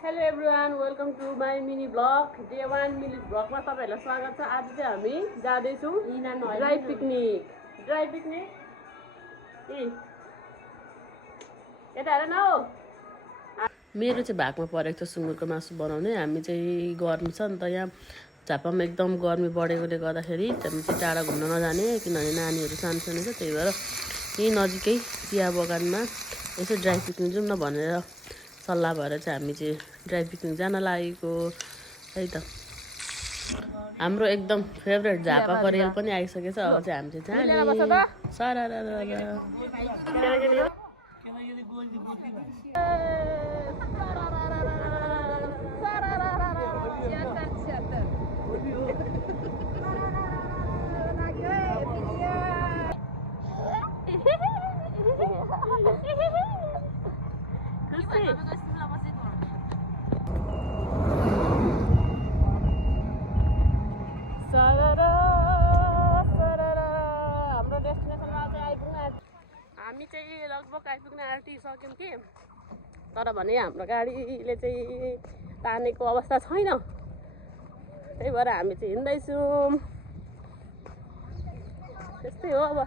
Hello everyone, welcome to my mini blog day 1 mini ब्लगमा तपाईँहरूलाई स्वागत छ। आज चाहिँ हामी जाँदैछौँ ड्राई पिकनिक। यता हेर न हो। मेरो चाहिँ भागमा परेको छ सुँगुरको मासु बनाउने। हामी चाहिँ गर्मी छ नि त, यहाँ झापामा एकदम गर्मी बढेकोले गर्दाखेरि हामी चाहिँ टाढा घुम्न नजाने, किनभने नानीहरू सानो सानो छ। त्यही भएर यहीँ नजिकै चिया बगानमा यसो ड्राई पिकनिक जाउँ न भनेर सल्लाह भएर चाहिँ हामी चाहिँ ड्राई पिकनिक जान लागेको है त। हाम्रो एकदम फेभरेट झापाको रेल पनि आइसकेछ। अब चाहिँ हामी चाहिँ जाने सारा हाम्रो डेस्टिनेसनमा चाहिँ आइपुग्न हामी चाहिँ लगभग आइपुग्न आँटिसक्यौँ कि, तर भने हाम्रो गाडीले चाहिँ तानेको अवस्था छैन। त्यही भएर हामी चाहिँ हिँड्दैछौँ। त्यस्तै हो। अब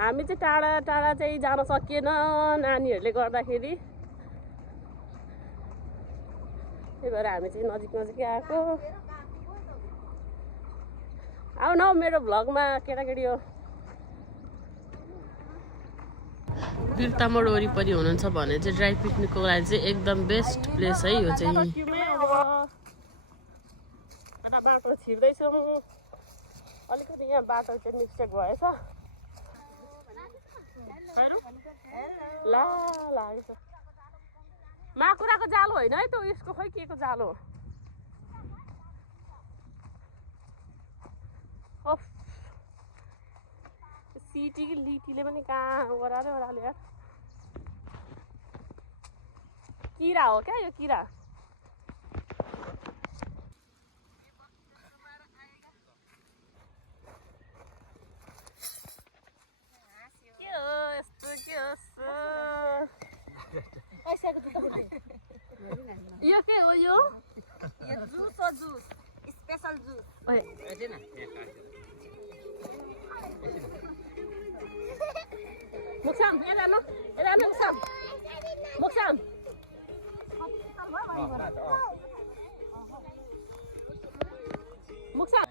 हामी चाहिँ टाढा टाढा चाहिँ जान सकिएन नानीहरूले गर्दाखेरि। त्यही भएर हामी चाहिँ नजिक नजिकै आएको। आऊ न मेरो भ्लगमा केटाकेटी हो। बिर्तामोड वरिपरि हुनुहुन्छ भने चाहिँ ड्राई पिकनिकको लागि चाहिँ एकदम बेस्ट प्लेस है यो चाहिँ। बाटो छिर्दैछौँ, अलिकति यहाँ बाटो चाहिँ मिस्टेक भएछ। ला लागेछ। माकुराको जालो होइन है त, यसको खोइ के को जालो। सिटी कि लिटीले पनि कहाँ ओह्रालो यार। किरा हो क्या यो, किरा। के हो यस्तो, के हो यो के हो यो जुस हो, जुस स्पेशल जुस। मुक्साम यता न, यता न मुक्साम, मुक्साम मुक्साम।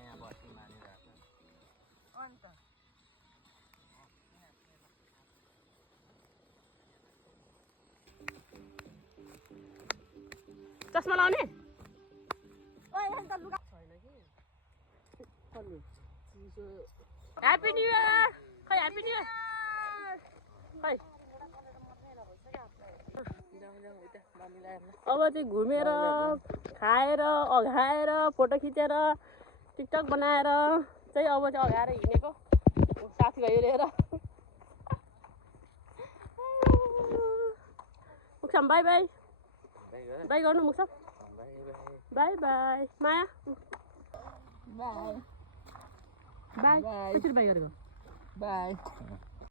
चस्मा लाउने ह्याप्पी न्यु इयर। खै ह्याप्पी न्यु इयर खै। अब चाहिँ घुमेर खाएर अघाएर फोटो खिचेर टिकटक बनाएर चाहिँ अब चाहिँ अघाएर हिँडेको साथीभाइ लिएर। मुक्साम बाई बाई, बाई गर्नु मुक्साम। बाई बाई माया, बाई बाई। कसरी बाई गरेको? बाई।